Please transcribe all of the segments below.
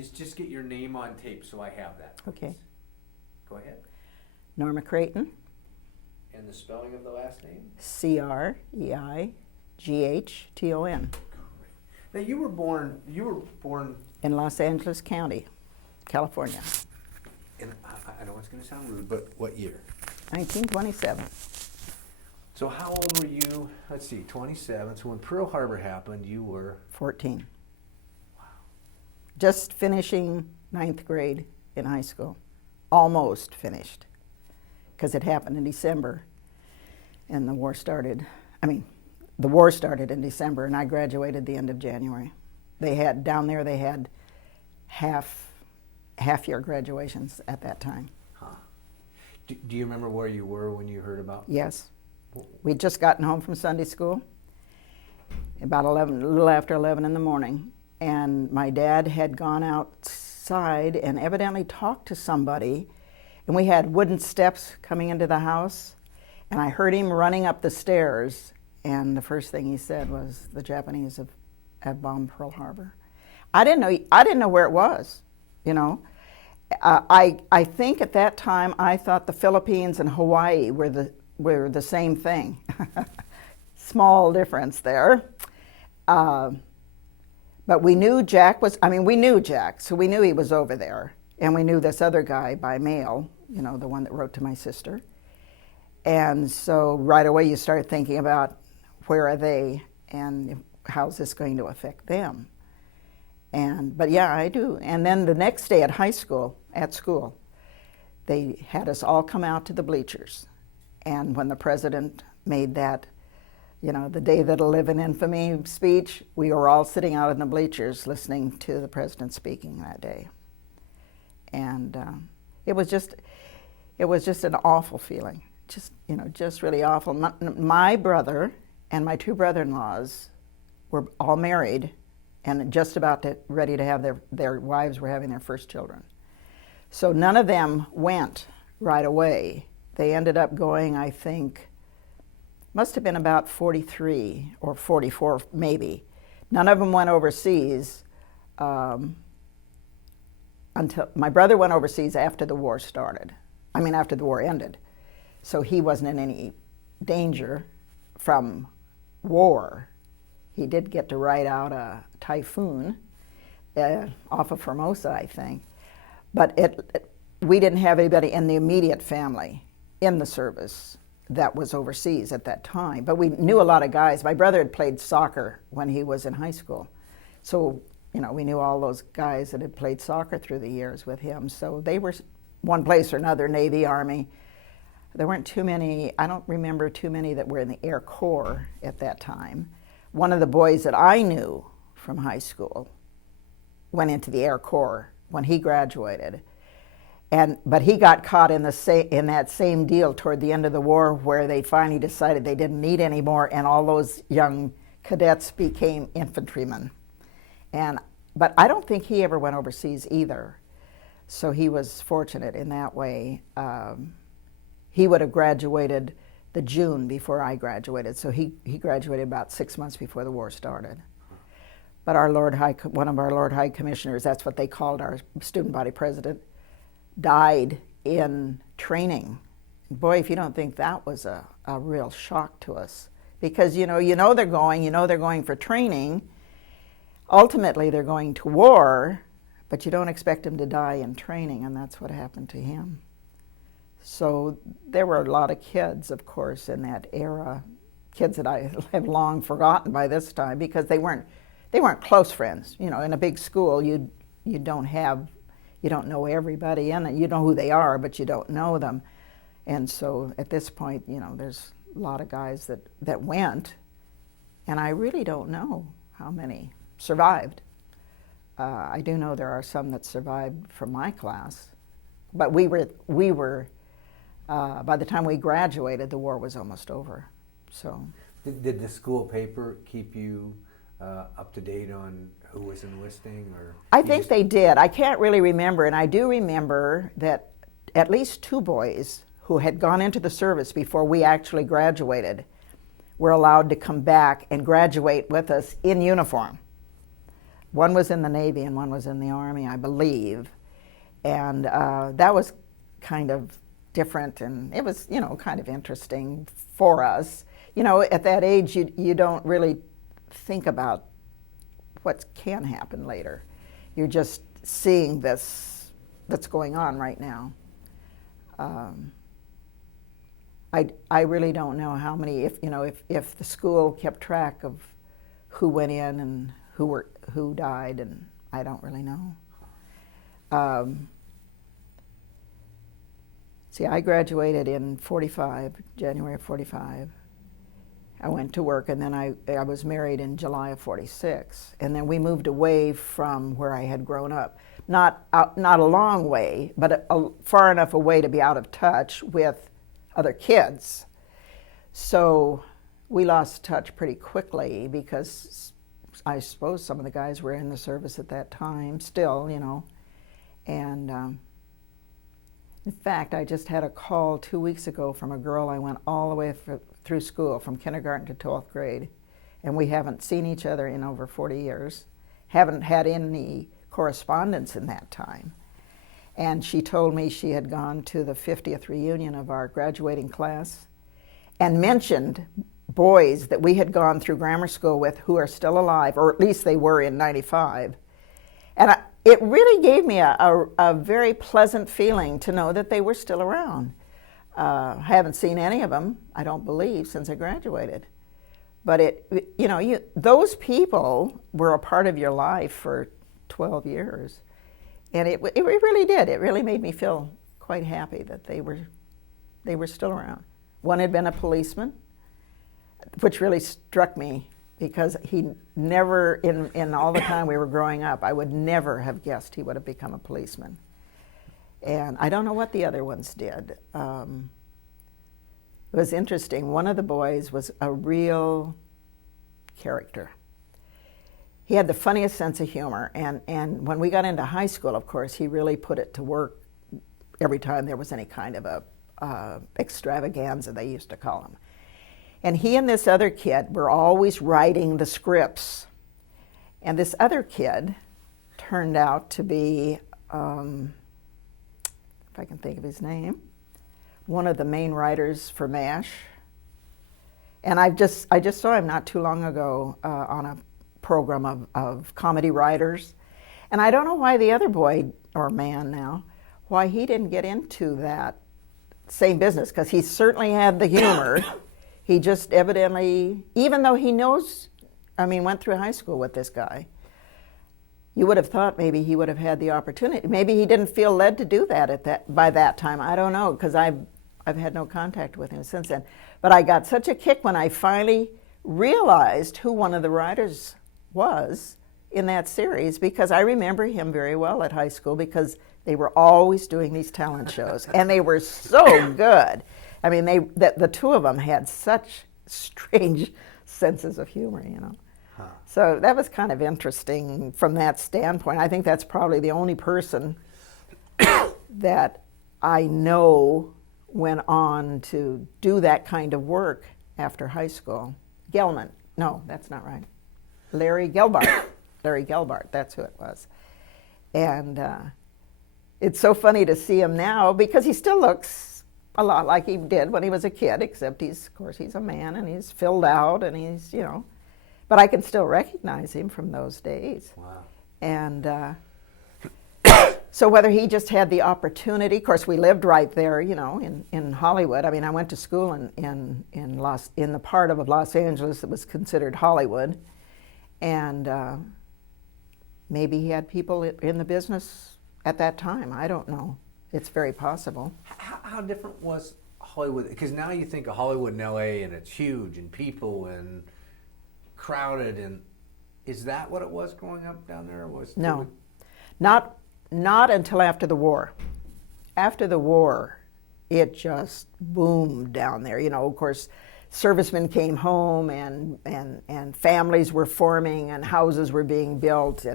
is just get your name on tape so I have that, please. Okay. Go ahead. Norma Creighton, And the spelling of the last name? Creighton. Now you were born In Los Angeles County, California, in, I know it's going to sound rude, but what year? 1927. So how old were you? Let's see, 27. So when Pearl Harbor happened, you were? 14. Wow. Just finishing 9th grade in high school. Almost finished. Because it happened in December. And the war started. The war started in December, and I graduated the end of January. Down there they had half-year graduations at that time. Huh. Do you remember where you were when you heard about? Yes. We'd just gotten home from Sunday school, about a little after 11 in the morning, and my dad had gone outside and evidently talked to somebody, and we had wooden steps coming into the house, and I heard him running up the stairs, and the first thing he said was, the Japanese have bombed Pearl Harbor. I didn't know where it was, you know. I think at that time I thought the Philippines and Hawaii were the same thing. Small difference there. But we knew we knew Jack, so we knew he was over there. And we knew this other guy by mail, you know, the one that wrote to my sister. And so right away you start thinking about where are they and how's this going to affect them? But yeah, I do. And then the next day at school, they had us all come out to the bleachers. And when the president made that, you know, the day that'll live in infamy speech, we were all sitting out in the bleachers listening to the president speaking that day. And it was just an awful feeling, just really awful. My brother and my two brother-in-laws were all married and just about ready to have their wives were having their first children. So none of them went right away. They ended up going, I think, must have been about 43 or 44 maybe. None of them went overseas until my brother went overseas after the war started. After the war ended. So he wasn't in any danger from war. He did get to ride out a typhoon off of Formosa, I think. But we didn't have anybody in the immediate family in the service that was overseas at that time. But we knew a lot of guys. My brother had played soccer when he was in high school. So, you know, we knew all those guys that had played soccer through the years with him. So they were one place or another, Navy, Army. There weren't too many, I don't remember too many that were in the Air Corps at that time. One of the boys that I knew from high school went into the Air Corps when he graduated. But he got caught in that same deal toward the end of the war where they finally decided they didn't need any more, and all those young cadets became infantrymen. But I don't think he ever went overseas either. So he was fortunate in that way. He would have graduated the June before I graduated, so he graduated about 6 months before the war started. But one of our Lord High Commissioners, that's what they called our student body president, died in training. Boy, if you don't think that was a real shock to us, because you know they're going for training. Ultimately, they're going to war, but you don't expect them to die in training, and that's what happened to him. So there were a lot of kids, of course, in that era, kids that I have long forgotten by this time, because they weren't close friends. You know, in a big school, you don't know everybody in it. You know who they are, but you don't know them. And so at this point, you know, there's a lot of guys that went, and I really don't know how many survived. I do know there are some that survived from my class, but we were by the time we graduated, the war was almost over. So, did the school paper keep you up to date on who was enlisting, or? I think they did. I can't really remember, and I do remember that at least two boys who had gone into the service before we actually graduated were allowed to come back and graduate with us in uniform. one was in the Navy and one was in the Army, I believe. And that was kind of different, and it was, kind of interesting for us. At that age, you don't really think about what can happen later. You're just seeing this that's going on right now. I really don't know how many, if the school kept track of who went in and who died, and I don't really know. See, I graduated in 45, January of 45. I went to work, and then I was married in July of 46. And then we moved away from where I had grown up. Not a long way, but far enough away to be out of touch with other kids. So we lost touch pretty quickly because I suppose some of the guys were in the service at that time still, And in fact, I just had a call 2 weeks ago from a girl I went all the way through school, from kindergarten to 12th grade, and we haven't seen each other in over 40 years, haven't had any correspondence in that time. And she told me she had gone to the 50th reunion of our graduating class and mentioned boys that we had gone through grammar school with who are still alive, or at least they were in 95. And it really gave me a very pleasant feeling to know that they were still around. I haven't seen any of them, I don't believe, since I graduated. But those people were a part of your life for 12 years. And it really did. It really made me feel quite happy that they were still around. One had been a policeman, which really struck me, because he never, in all the time we were growing up, I would never have guessed he would have become a policeman. And I don't know what the other ones did. It was interesting. One of the boys was a real character. He had the funniest sense of humor, and when we got into high school, of course, he really put it to work every time there was any kind of a extravaganza, they used to call them. And he and this other kid were always writing the scripts. And this other kid turned out to be, if I can think of his name, one of the main writers for MASH. And I just saw him not too long ago on a program of comedy writers. And I don't know why the other boy, or man now, why he didn't get into that same business, because he certainly had the humor. He just evidently, even though he went through high school with this guy, you would have thought maybe he would have had the opportunity. Maybe he didn't feel led to do that by that time. I don't know, because I've had no contact with him since then. But I got such a kick when I finally realized who one of the writers was in that series, because I remember him very well at high school, because they were always doing these talent shows, and they were so good. I mean, the two of them had such strange senses of humor, Huh. So that was kind of interesting from that standpoint. I think that's probably the only person that I know went on to do that kind of work after high school. Gelman. No, that's not right. Larry Gelbart. Larry Gelbart, that's who it was. And it's so funny to see him now, because he still looks a lot like he did when he was a kid, except of course he's a man and he's filled out and he's, but I can still recognize him from those days. Wow. And so whether he just had the opportunity, of course we lived right there, in Hollywood. I mean, I went to school in the part of Los Angeles that was considered Hollywood, and maybe he had people in the business at that time. I don't know. It's very possible. How different was Hollywood? Because now you think of Hollywood in LA and it's huge and people and crowded, and is that what it was growing up down there? No, not until after the war. After the war, it just boomed down there. Of course, servicemen came home and families were forming and houses were being built,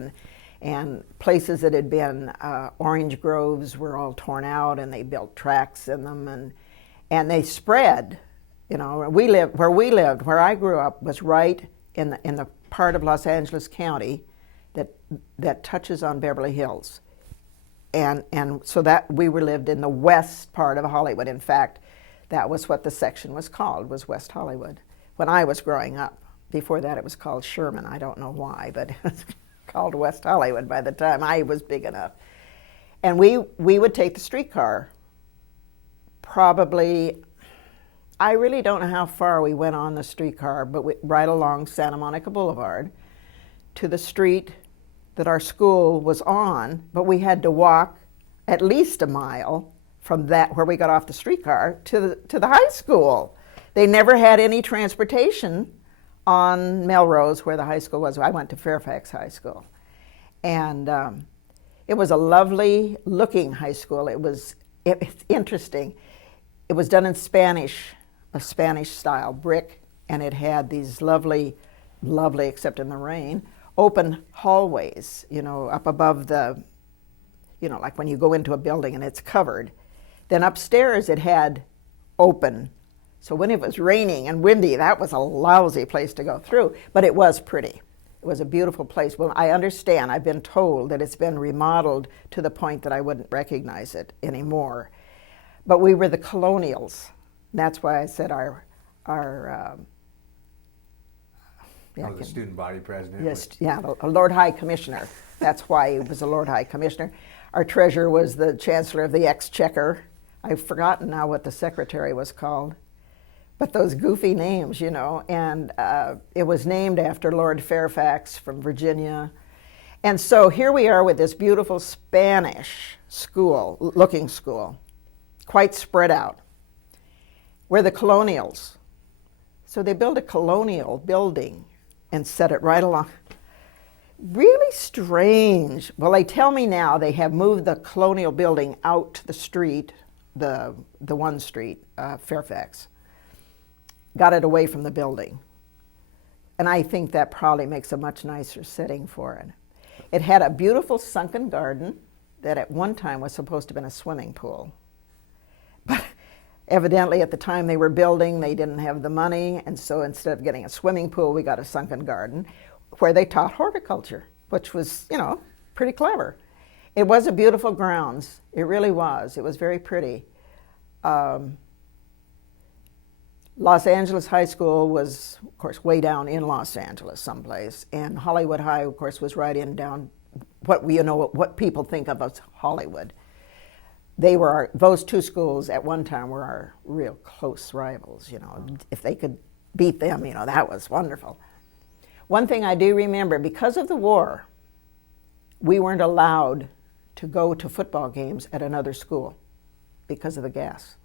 and places that had been orange groves were all torn out, and they built tracks in them, and they spread. Where I grew up was right in the part of Los Angeles County that touches on Beverly Hills. And so that we were lived in the west part of Hollywood. In fact, that was what the section was called, was West Hollywood, when I was growing up. Before that, it was called Sherman. I don't know why, but it was called West Hollywood by the time I was big enough. And we would take the streetcar. Probably, I really don't know how far we went on the streetcar, but right along Santa Monica Boulevard to the street that our school was on, but we had to walk at least a mile from that where we got off the streetcar to the high school. They never had any transportation on Melrose where the high school was. I went to Fairfax High School. And it was a lovely looking high school. It's interesting. It was done in Spanish, a Spanish style brick, and it had these lovely, except in the rain, open hallways, up above the, like when you go into a building and it's covered. Then upstairs it had open. So when it was raining and windy, that was a lousy place to go through, but it was pretty. It was a beautiful place. Well, I understand, I've been told that it's been remodeled to the point that I wouldn't recognize it anymore. But we were the colonials. That's why I said our the student body president? Yes, a Lord High Commissioner. That's why he was a Lord High Commissioner. Our treasurer was the Chancellor of the Exchequer. I've forgotten now what the secretary was called. But those goofy names, and it was named after Lord Fairfax from Virginia. And so here we are with this beautiful Spanish looking school, quite spread out. We're the colonials. So they built a colonial building and set it right along. Really strange. Well, they tell me now they have moved the colonial building out to the street, the one street, Fairfax. Got it away from the building. And I think that probably makes a much nicer setting for it. It had a beautiful sunken garden that at one time was supposed to have been a swimming pool. But evidently at the time they were building, they didn't have the money, and so instead of getting a swimming pool, we got a sunken garden where they taught horticulture, which was, pretty clever. It was a beautiful grounds. It really was. It was very pretty. Los Angeles High School was, of course, way down in Los Angeles someplace, and Hollywood High, of course, was right in down what people think of as Hollywood. Those two schools at one time were our real close rivals. If they could beat them, that was wonderful. One thing I do remember, because of the war, we weren't allowed to go to football games at another school because of the gas.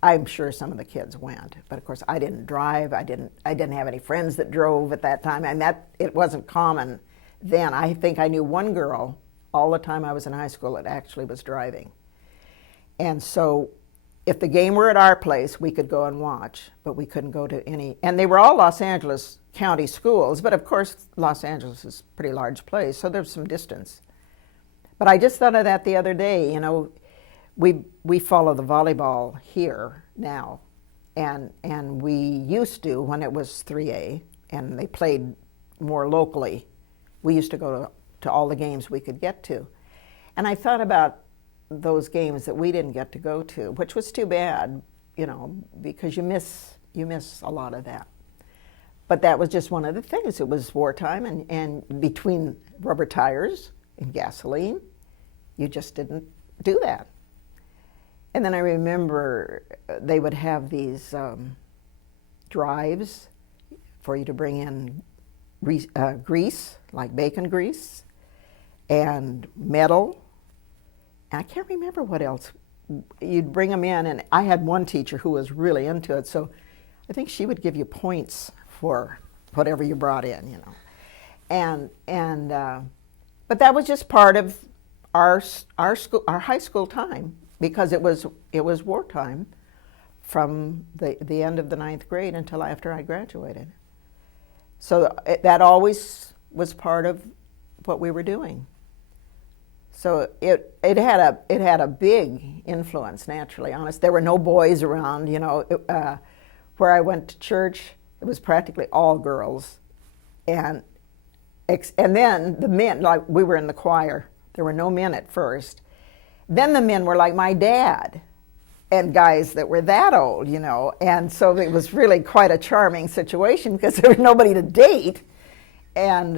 I'm sure some of the kids went, but of course I didn't drive. I didn't have any friends that drove at that time, and it wasn't common then. I think I knew one girl all the time I was in high school that actually was driving. And so if the game were at our place, we could go and watch, but we couldn't go to any. And they were all Los Angeles County schools, but of course Los Angeles is a pretty large place, so there's some distance. But I just thought of that the other day. We follow the volleyball here now, and we used to when it was 3A, and they played more locally. We used to go to all the games we could get to. And I thought about those games that we didn't get to go to, which was too bad, because you miss a lot of that. But that was just one of the things. It was wartime, and between rubber tires and gasoline, you just didn't do that. And then I remember they would have these drives for you to bring in grease, like bacon grease, and metal. And I can't remember what else. You'd bring them in, and I had one teacher who was really into it, so I think she would give you points for whatever you brought in, but that was just part of our high school time, because it was wartime from the end of the 9th grade until after I graduated. So that always was part of what we were doing. So it had a big influence, naturally. Honest, there were no boys around. Where I went to church, it was practically all girls, and And then the men, like we were in the choir, there were no men at first. Then the men were like my dad and guys that were that old, you know. And so it was really quite a charming situation because there was nobody to date. And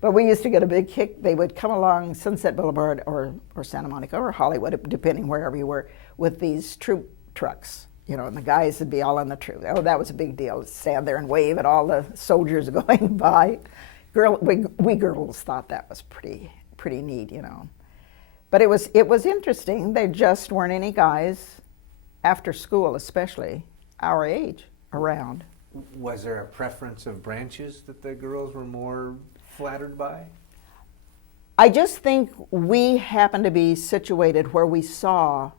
but we used to get a big kick. They would come along Sunset Boulevard or Santa Monica or Hollywood, depending wherever you were, with these troop trucks, you know, and the guys would be all on the troop. Oh, that was a big deal, to stand there and wave at all the soldiers going by. We girls thought that was pretty neat, you know. But it was interesting. There just weren't any guys after school, especially our age, around. Was there a preference of branches that the girls were more flattered by? I just think we happened to be situated where we saw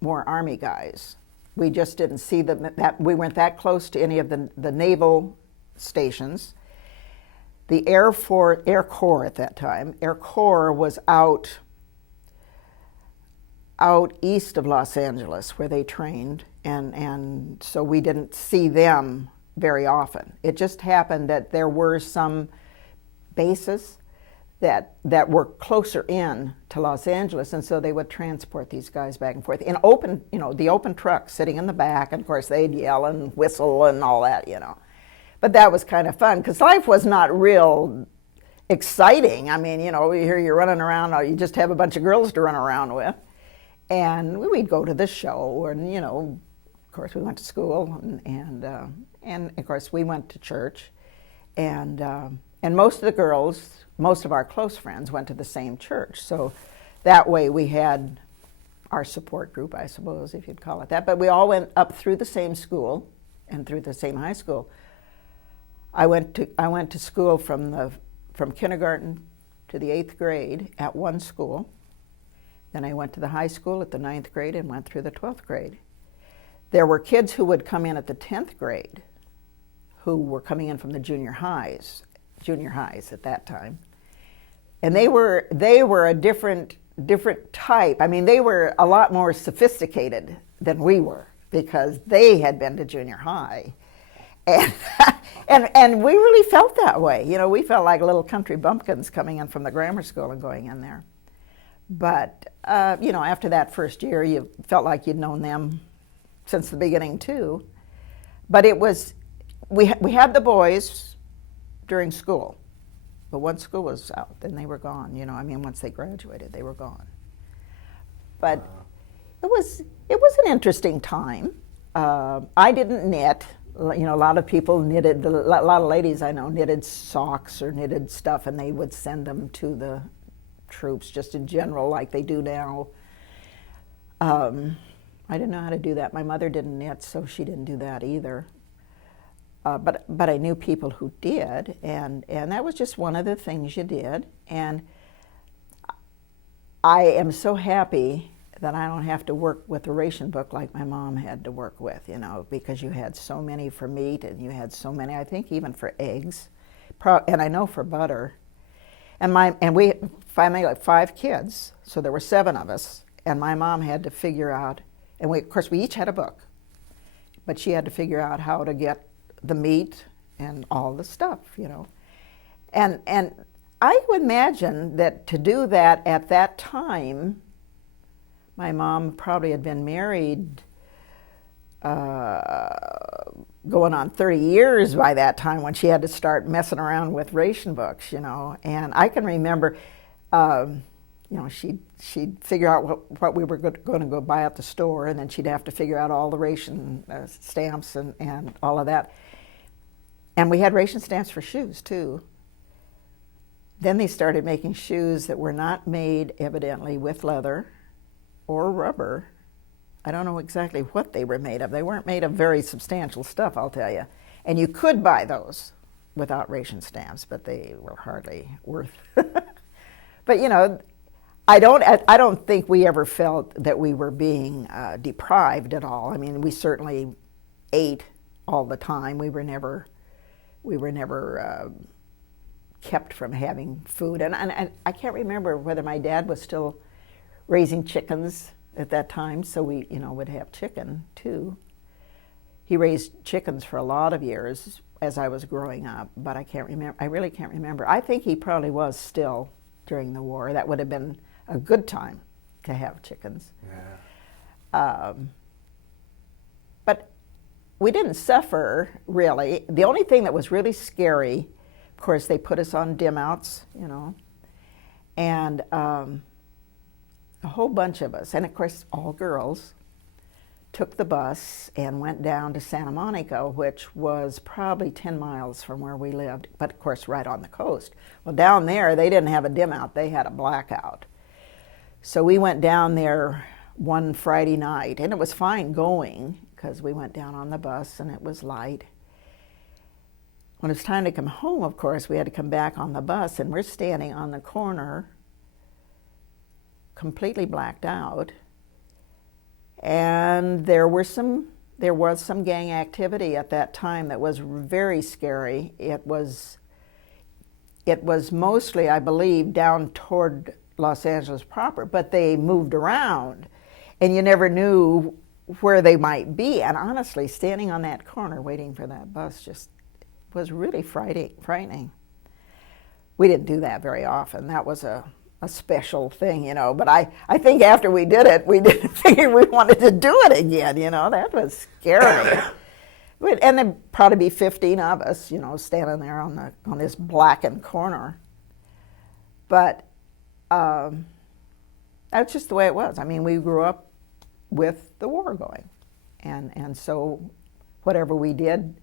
more Army guys. We just didn't see that we weren't that close to any of the naval stations. The Air Corps at that time, Air Corps was out east of Los Angeles where they trained, and so we didn't see them very often. It just happened that there were some bases that were closer in to Los Angeles, and so they would transport these guys back and forth in open, you know, the open truck sitting in the back, and of course they'd yell and whistle and all that, you know. But that was kind of fun because life was not real exciting. I mean, you know, here you're running around, or you just have a bunch of girls to run around with. And we'd go to the show, and, you know, of course we went to school, and of course we went to church. And most of the girls, most of our close friends went to the same church. So that way we had our support group, I suppose, if you'd call it that. But we all went up through the same school and through the same high school. I went to school from kindergarten to the 8th grade at one school. Then I went to the high school at the 9th grade and went through the 12th grade. There were kids who would come in at the 10th grade who were coming in from the junior highs at that time. And they were a different type. I mean, they were a lot more sophisticated than we were because they had been to junior high. And we really felt that way. You know, we felt like little country bumpkins coming in from the grammar school and going in there. But, you know, after that first year, you felt like you'd known them since the beginning, too. But it was, we had the boys during school. But once school was out, then they were gone. You know, I mean, once they graduated, they were gone. But it was an interesting time. I didn't knit. You know, a lot of people knitted, a lot of ladies I know knitted socks or knitted stuff, and they would send them to the troops just in general like they do now. I didn't know how to do that. My mother didn't knit, so she didn't do that either. But I knew people who did, and that was just one of the things you did. And I am so happy that I don't have to work with a ration book like my mom had to work with, you know, because you had so many for meat and you had so many, I think even for eggs, and I know for butter. And we finally like 5 kids, so there were 7 of us, and my mom had to figure out, and of course we each had a book, but she had to figure out how to get the meat and all the stuff, you know. And I would imagine that to do that at that time, my mom probably had been married going on 30 years by that time when she had to start messing around with ration books, you know. And I can remember, you know, she'd figure out what we were going to go buy at the store, and then she'd have to figure out all the ration stamps and all of that. And we had ration stamps for shoes, too. Then they started making shoes that were not made, evidently, with leather or rubber. I don't know exactly what they were made of. They weren't made of very substantial stuff, I'll tell you. And you could buy those without ration stamps, but they were hardly worth. But you know, I don't think we ever felt that we were being deprived at all. I mean, we certainly ate all the time. We were never kept from having food. And I can't remember whether my dad was still raising chickens at that time, so we, you know, would have chicken too. He raised chickens for a lot of years. as I was growing up, but I can't remember. I really can't remember. I think he probably was still during the war. That would have been a good time to have chickens. Yeah. But we didn't suffer, really. The only thing that was really scary, of course, they put us on dim outs, you know, and a whole bunch of us, and of course all girls, took the bus and went down to Santa Monica, which was probably 10 miles from where we lived, but of course right on the coast. Well, down there, they didn't have a dim out, they had a blackout. So we went down there one Friday night, and it was fine going, because we went down on the bus and it was light. When it was time to come home, of course, we had to come back on the bus, and we're standing on the corner, completely blacked out. And there was some gang activity at that time that was very scary. It was mostly, I believe, down toward Los Angeles proper, but they moved around, and you never knew where they might be. And honestly, standing on that corner waiting for that bus just was really frightening. We didn't do that very often. That was a special thing, you know, but I think after we did it, we didn't figure we wanted to do it again, you know. That was scary. And there'd probably be 15 of us, you know, standing there on this blackened corner. But that's just the way it was. I mean, we grew up with the war going, and so whatever we did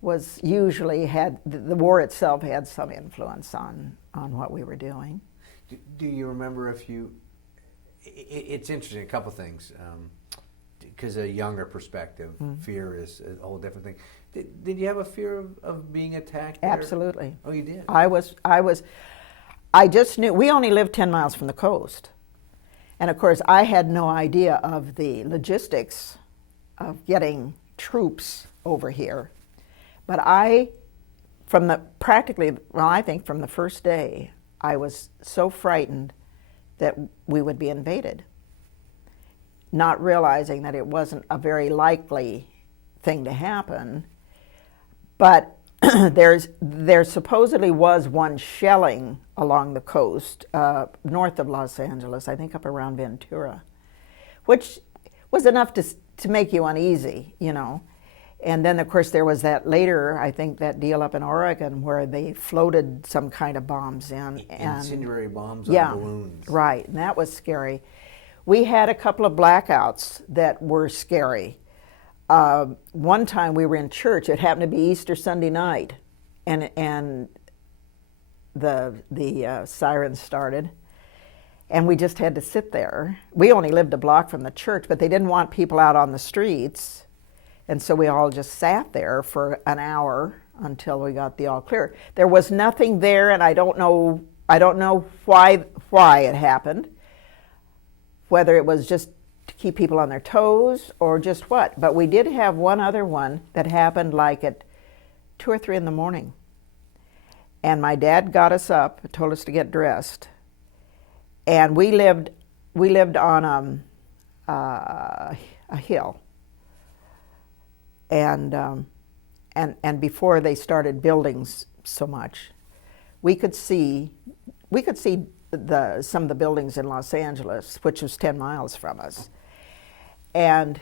was usually the war itself had some influence on what we were doing. Do you remember if you? It's interesting. A couple things, because a younger perspective, fear is a whole different thing. Did you have a fear of being attacked there? Absolutely. Oh, you did. I just knew we only lived 10 miles from the coast, and of course I had no idea of the logistics of getting troops over here. But I think from the first day, I was so frightened that we would be invaded, not realizing that it wasn't a very likely thing to happen. But there supposedly was one shelling along the coast, north of Los Angeles, I think up around Ventura, which was enough to make you uneasy, you know. And then, of course, there was that later, I think, that deal up in Oregon where they floated some kind of bombs in. Incendiary bombs on balloons. Right, and that was scary. We had a couple of blackouts that were scary. One time we were in church. It happened to be Easter Sunday night, and the sirens started, and we just had to sit there. We only lived a block from the church, but they didn't want people out on the streets. And so we all just sat there for an hour until we got the all clear. There was nothing there, and I don't know why it happened, whether it was just to keep people on their toes or just what. But we did have one other one that happened like at 2 or 3 in the morning. And my dad got us up, told us to get dressed. And we lived on a hill. And before they started building so much, we could see some of the buildings in Los Angeles, which was 10 miles from us. And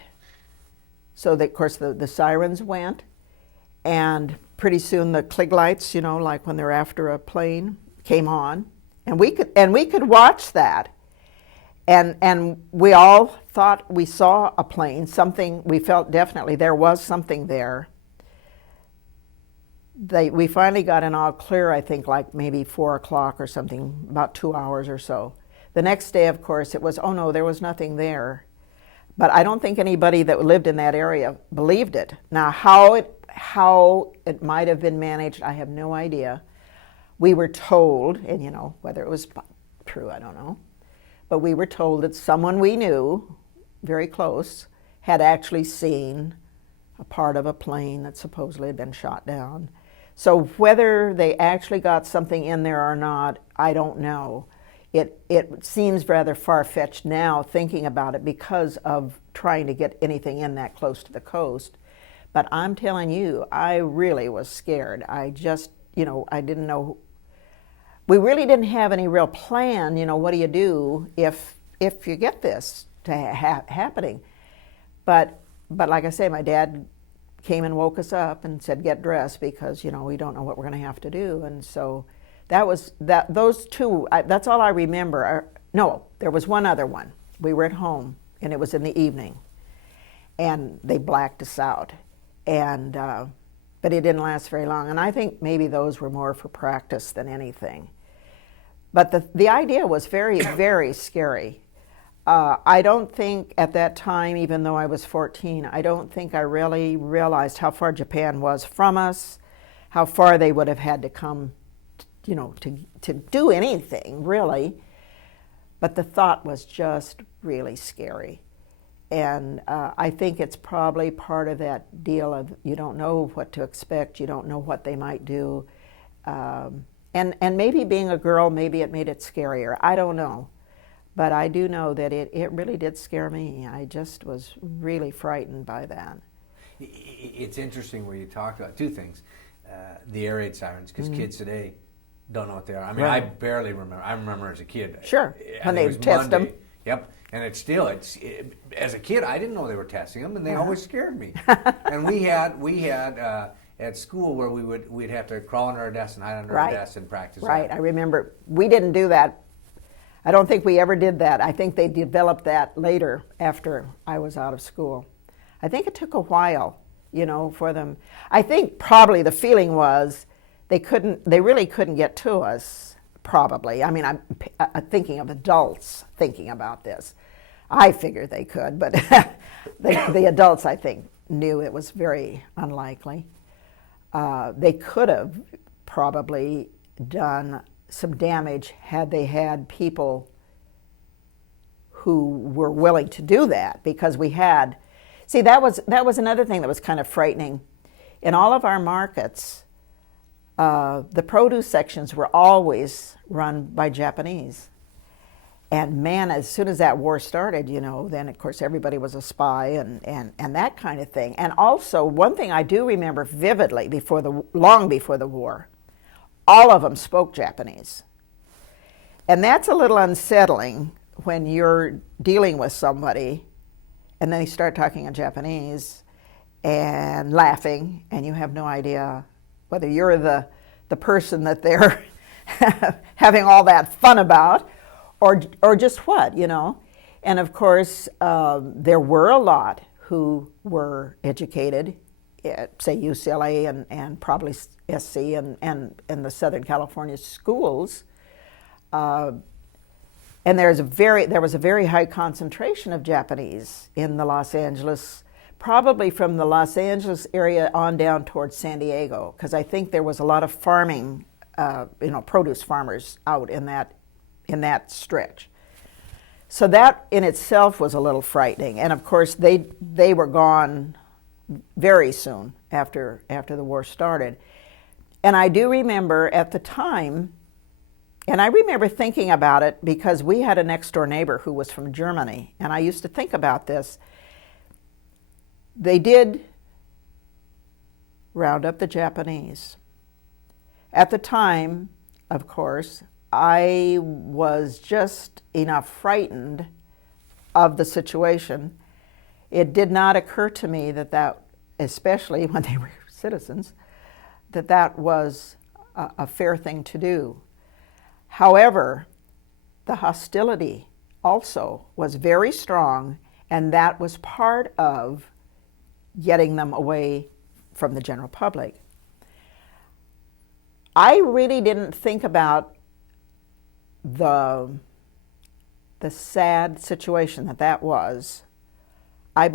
so, of course, the sirens went, and pretty soon the Klieg lights, you know, like when they're after a plane, came on, and we could watch that. And we all thought we saw a plane, something. We felt definitely there was something there. We finally got an all clear, I think, like maybe 4 o'clock or something, about 2 hours or so. The next day, of course, it was, oh no, there was nothing there. But I don't think anybody that lived in that area believed it. Now, how it might have been managed, I have no idea. We were told, and you know, whether it was true, I don't know. But we were told that someone we knew, very close, had actually seen a part of a plane that supposedly had been shot down. So whether they actually got something in there or not, I don't know. It seems rather far-fetched now thinking about it because of trying to get anything in that close to the coast. But I'm telling you, I really was scared. I just, I didn't know. We really didn't have any real plan, what do you do if you get this to happening? But like I say, my dad came and woke us up and said, get dressed because, we don't know what we're going to have to do. And so those two, that's all I remember. No, there was one other one. We were at home, and it was in the evening, and they blacked us out. And but it didn't last very long. And I think maybe those were more for practice than anything. But the idea was very, very scary. I don't think at that time, even though I was 14, I don't think I really realized how far Japan was from us, how far they would have had to come, to do anything, really. But the thought was just really scary. And I think it's probably part of that deal of you don't know what to expect, you don't know what they might do. And maybe being a girl, maybe it made it scarier. I don't know. But I do know that it really did scare me. I just was really frightened by that. It's interesting where you talked about two things. The air raid sirens, because kids today don't know what they are. I mean, Right. I barely remember. I remember as a kid. Sure, when they would test them. Yep. And it's still, as a kid, I didn't know they were testing them, and they always scared me. And we had at school where we'd have to crawl under our desks and hide under our desks and practice. Right, I remember. We didn't do that. I don't think we ever did that. I think they developed that later after I was out of school. I think it took a while, for them. I think probably the feeling was they really couldn't get to us, probably. I mean, I'm thinking of adults thinking about this. I figured they could, but the adults, I think, knew it was very unlikely. They could have probably done some damage had they had people who were willing to do that, because we had, that was another thing that was kind of frightening. In all of our markets, the produce sections were always run by Japanese. And man, as soon as that war started, then of course everybody was a spy and that kind of thing. And also, one thing I do remember vividly long before the war, all of them spoke Japanese. And that's a little unsettling when you're dealing with somebody and then they start talking in Japanese and laughing, and you have no idea whether you're the person that they're having all that fun about or just what, And of course, there were a lot who were educated at, say, UCLA and probably SC and the Southern California schools. And there was a very high concentration of Japanese in the Los Angeles, probably from the Los Angeles area on down towards San Diego, because I think there was a lot of farming, produce farmers out in that stretch. So that in itself was a little frightening. And of course, they were gone very soon after the war started. And I do remember at the time, and I remember thinking about it because we had a next door neighbor who was from Germany, and I used to think about this. They did round up the Japanese. At the time, of course, I was just enough frightened of the situation. It did not occur to me that, especially when they were citizens, that was a fair thing to do. However, the hostility also was very strong, and that was part of getting them away from the general public. I really didn't think about the sad situation that was. I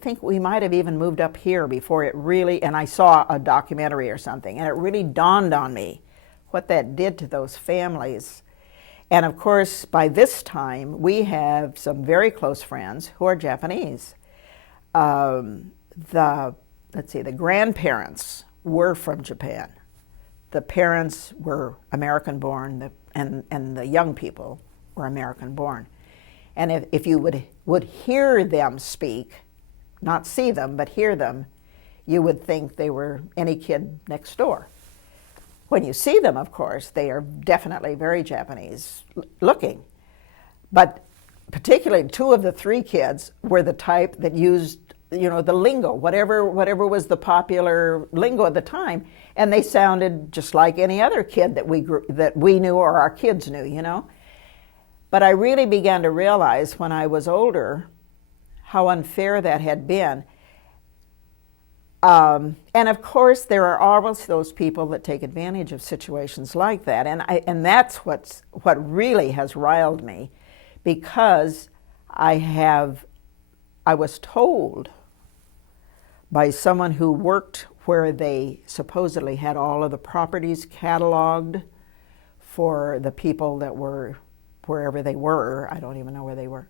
think we might have even moved up here before it really, and I saw a documentary or something, and it really dawned on me what that did to those families. And of course, by this time, we have some very close friends who are Japanese. The grandparents were from Japan. The parents were American-born, and the young people were American-born. And if you would hear them speak, not see them, but hear them, you would think they were any kid next door. When you see them, of course, they are definitely very Japanese looking. But particularly 2 of the 3 kids were the type that used, the lingo, whatever was the popular lingo at the time, and they sounded just like any other kid that we knew or our kids knew, But I really began to realize when I was older how unfair that had been. And of course, there are always those people that take advantage of situations like that, and that's what really has riled me, because I was told by someone who worked where they supposedly had all of the properties cataloged for the people that were wherever they were. I don't even know where they were.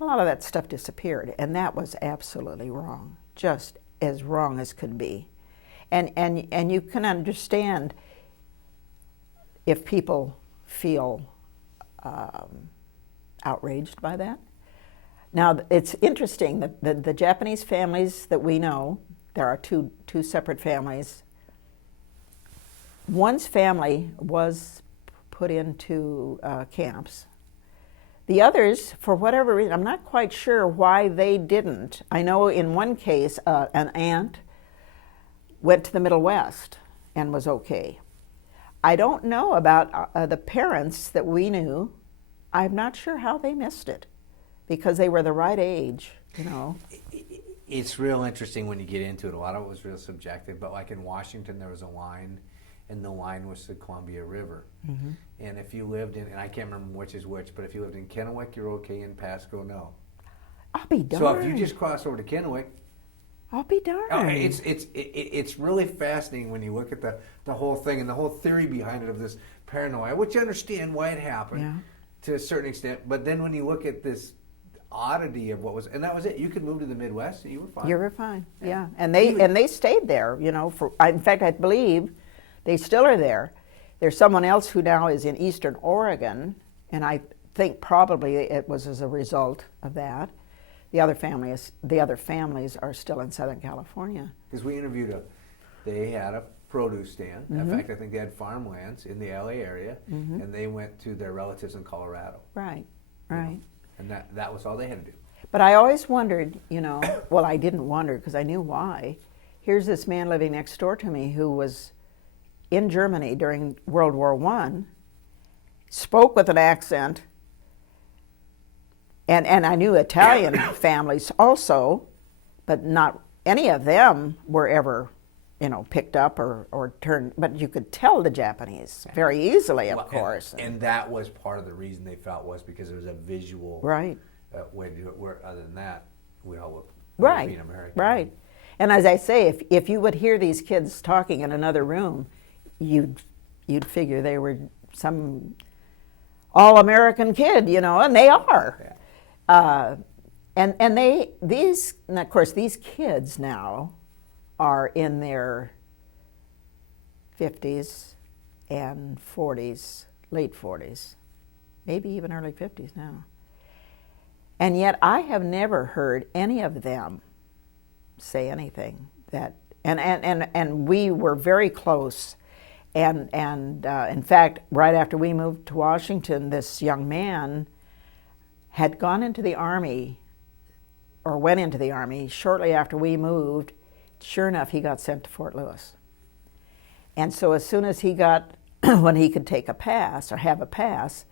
A lot of that stuff disappeared, and that was absolutely wrong, just as wrong as could be. And you can understand if people feel outraged by that. Now, it's interesting that the Japanese families that we know, there are two separate families. One's family was put into camps. The others, for whatever reason, I'm not quite sure why they didn't. I know in one case, an aunt went to the Middle West and was okay. I don't know about the parents that we knew. I'm not sure how they missed it, because they were the right age, It's real interesting when you get into it. A lot of it was real subjective, but like in Washington, there was a line, and the line was the Columbia River. Mm-hmm. And if you lived in, and I can't remember which is which, but if you lived in Kennewick, you're okay. In Pasco, no. I'll be darned. So if you just cross over to Kennewick, I'll be darned. It's really fascinating when you look at the whole thing and the whole theory behind it of this paranoia, which you understand why it happened to a certain extent. But then when you look at this oddity of what was, and that was it. You could move to the Midwest and you were fine. You were fine, yeah. And they stayed there, in fact, I believe they still are there. There's someone else who now is in Eastern Oregon, and I think probably it was as a result of that. The other families are still in Southern California. Because we interviewed they had a produce stand. Mm-hmm. In fact, I think they had farmlands in the LA area, mm-hmm. and they went to their relatives in Colorado. Right. And that was all they had to do. But I always wondered, well, I didn't wonder because I knew why. Here's this man living next door to me who was in Germany during World War I, spoke with an accent, and I knew Italian families also, but not any of them were ever, picked up or turned, but you could tell the Japanese very easily, of course. And that was part of the reason they felt was because it was a visual way to do it, where other than that, we all look European American. Right. And as I say, if you would hear these kids talking in another room, you'd figure they were some all-American kid, and they are. Yeah. And of course, these kids now are in their 50s and 40s, late 40s, maybe even early 50s now. And yet I have never heard any of them say anything that, and we were very close. And in fact, right after we moved to Washington, this young man had gone into the Army, or went into the Army shortly after we moved. Sure enough, he got sent to Fort Lewis. And so as soon as he got, when he could take a pass or have a pass,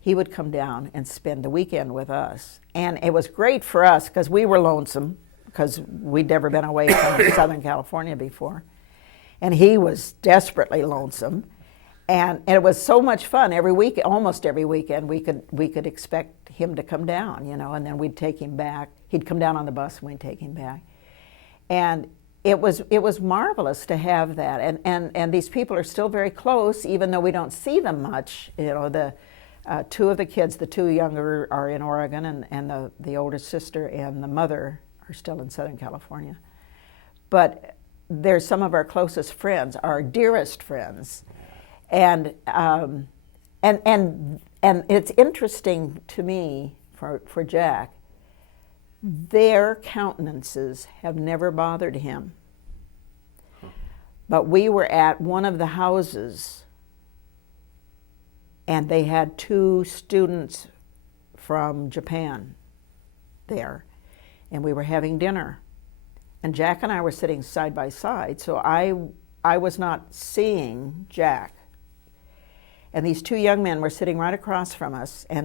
he would come down and spend the weekend with us. And it was great for us because we were lonesome because we'd never been away from Southern California before. And he was desperately lonesome. And it was so much fun. Every week, almost every weekend, we could expect him to come down, and then we'd take him back. He'd come down on the bus and we'd take him back. And it was marvelous to have that. And these people are still very close, even though we don't see them much. The 2 of the kids, the 2 younger are in Oregon, and the older sister and the mother are still in Southern California. But they're some of our closest friends, our dearest friends. And it's interesting to me, for Jack, their countenances have never bothered him. But we were at one of the houses, and they had 2 students from Japan there, and we were having dinner. And Jack and I were sitting side by side, so I was not seeing Jack. And these 2 young men were sitting right across from us, and they